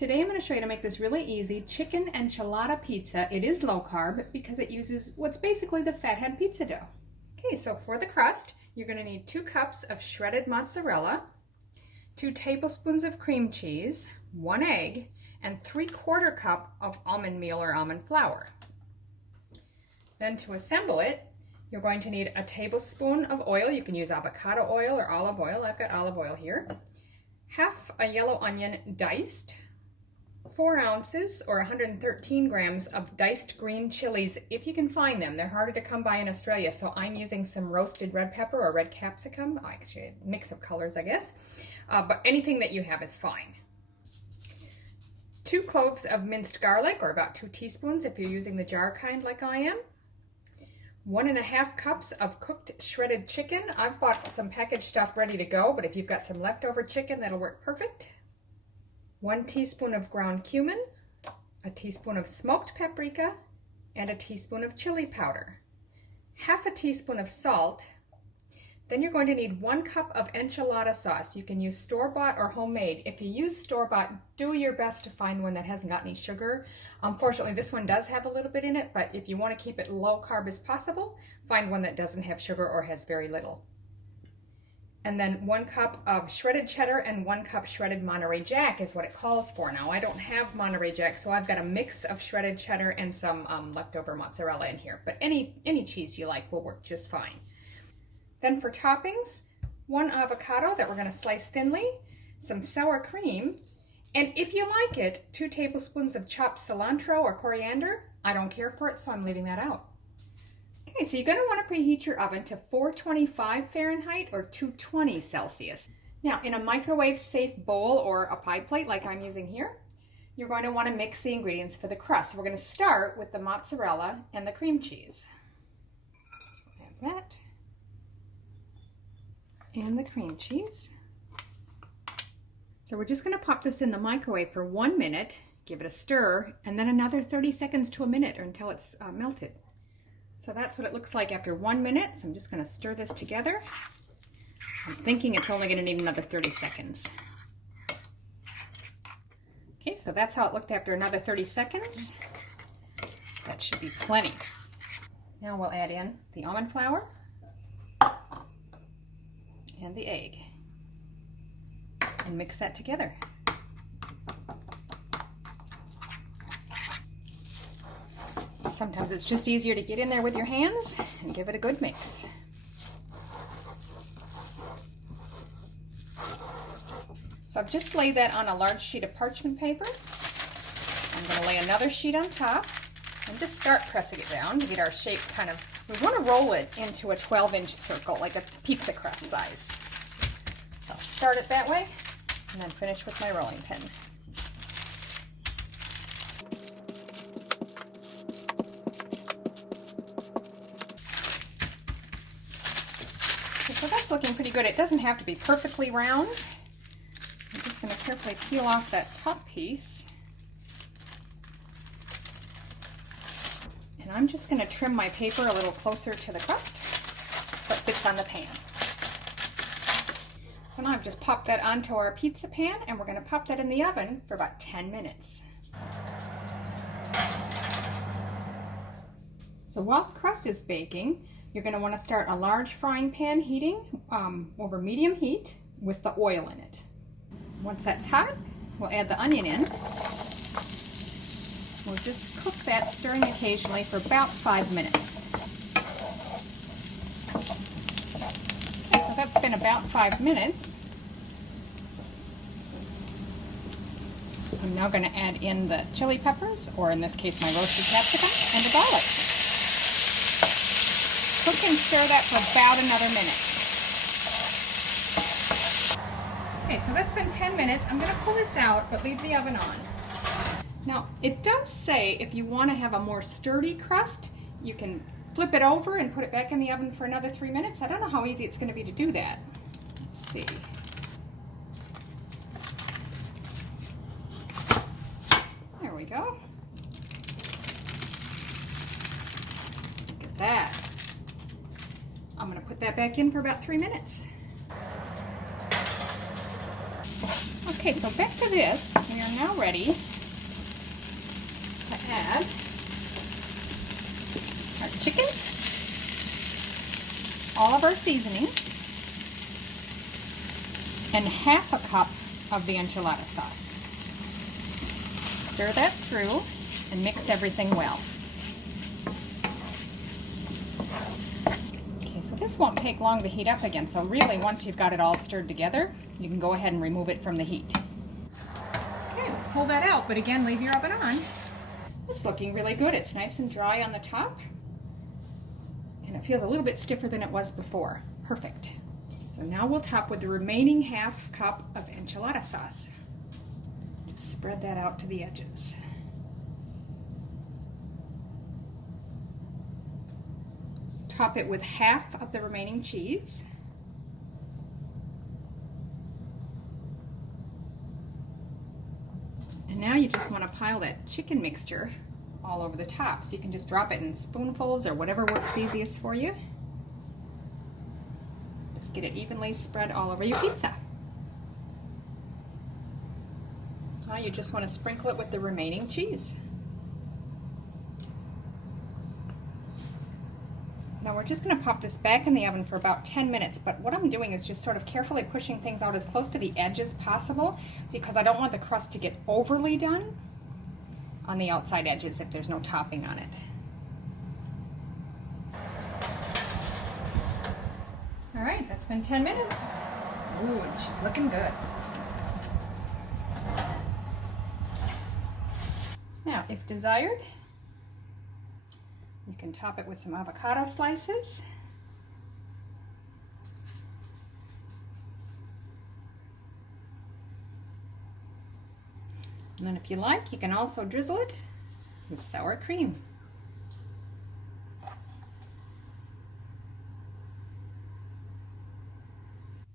Today I'm going to show you how to make this really easy chicken enchilada pizza. It is low carb because it uses what's basically the fathead pizza dough. Okay, so for the crust, you're going to need 2 cups of shredded mozzarella, 2 tablespoons of cream cheese, 1 egg, and 3/4 cup of almond meal or almond flour. Then to assemble it, you're going to need a tablespoon of oil. You can use avocado oil or olive oil. I've got olive oil here. Half a yellow onion diced, 4 ounces or 113 grams of diced green chilies, if you can find them. They're harder to come by in Australia, so I'm using some roasted red pepper or red capsicum. Actually, a mix of colors, I guess. But anything that you have is fine. 2 cloves of minced garlic, or about 2 teaspoons if you're using the jar kind like I am. 1½ cups of cooked shredded chicken. I've bought some packaged stuff ready to go, but if you've got some leftover chicken, that'll work perfect. 1 teaspoon of ground cumin, a teaspoon of smoked paprika, and a teaspoon of chili powder. Half a teaspoon of salt. Then you're going to need 1 cup of enchilada sauce. You can use store-bought or homemade. If you use store-bought, do your best to find one that hasn't got any sugar. Unfortunately, this one does have a little bit in it, but if you want to keep it low carb as possible, find one that doesn't have sugar or has very little. And then 1 cup of shredded cheddar and 1 cup shredded Monterey Jack is what it calls for. Now, I don't have Monterey Jack, so I've got a mix of shredded cheddar and some leftover mozzarella in here. But any cheese you like will work just fine. Then for toppings, 1 avocado that we're going to slice thinly, some sour cream, and if you like it, 2 tablespoons of chopped cilantro or coriander. I don't care for it, so I'm leaving that out. Okay, so you're going to want to preheat your oven to 425 Fahrenheit or 220 Celsius. Now, in a microwave-safe bowl or a pie plate like I'm using here, you're going to want to mix the ingredients for the crust. So we're going to start with the mozzarella and the cream cheese. So I have that. And the cream cheese. So we're just going to pop this in the microwave for 1 minute, give it a stir, and then another 30 seconds to a minute or until it's melted. So that's what it looks like after 1 minute. So I'm just going to stir this together. I'm thinking it's only going to need another 30 seconds. Okay, so that's how it looked after another 30 seconds. That should be plenty. Now we'll add in the almond flour and the egg and mix that together. Sometimes it's just easier to get in there with your hands and give it a good mix. So I've just laid that on a large sheet of parchment paper. I'm going to lay another sheet on top and just start pressing it down to get our shape kind of. We want to roll it into a 12-inch circle, like a pizza crust size. So I'll start it that way and then finish with my rolling pin. Okay, so that's looking pretty good. It doesn't have to be perfectly round. I'm just going to carefully peel off that top piece. And I'm just going to trim my paper a little closer to the crust so it fits on the pan. So now I've just popped that onto our pizza pan and we're going to pop that in the oven for about 10 minutes. So while the crust is baking, you're going to want to start a large frying pan heating over medium heat with the oil in it. Once that's hot, we'll add the onion in. We'll just cook that, stirring occasionally, for about 5 minutes. Okay, so that's been about 5 minutes. I'm now going to add in the chili peppers, or in this case my roasted capsicum, and the garlic. Cook and stir that for about another minute. Okay, so that's been 10 minutes. I'm going to pull this out, but leave the oven on. Now, it does say if you want to have a more sturdy crust, you can flip it over and put it back in the oven for another 3 minutes. I don't know how easy it's going to be to do that. Let's see. There we go. Look at that. I'm going to put that back in for about 3 minutes. Okay, so back to this. We are now ready to add our chicken, all of our seasonings, and half a cup of the enchilada sauce. Stir that through and mix everything well. Okay, so this won't take long to heat up again, so really once you've got it all stirred together, you can go ahead and remove it from the heat. Okay, pull that out, but again, leave your oven on. It's looking really good. It's nice and dry on the top, and it feels a little bit stiffer than it was before. Perfect. So now we'll top with the remaining half cup of enchilada sauce. Just spread that out to the edges. Top it with half of the remaining cheese. And now you just want to pile that chicken mixture all over the top. So you can just drop it in spoonfuls or whatever works easiest for you. Just get it evenly spread all over your pizza. Now you just want to sprinkle it with the remaining cheese. Now we're just going to pop this back in the oven for about 10 minutes, but what I'm doing is just sort of carefully pushing things out as close to the edge as possible because I don't want the crust to get overly done on the outside edges if there's no topping on it. All right, that's been 10 minutes. Ooh, and she's looking good. Now, if desired, you can top it with some avocado slices. And then if you like, you can also drizzle it with sour cream.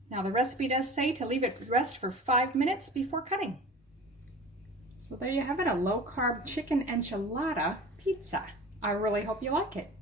Now the recipe does say to leave it rest for 5 minutes before cutting. So there you have it, a low-carb chicken enchilada pizza. I really hope you like it.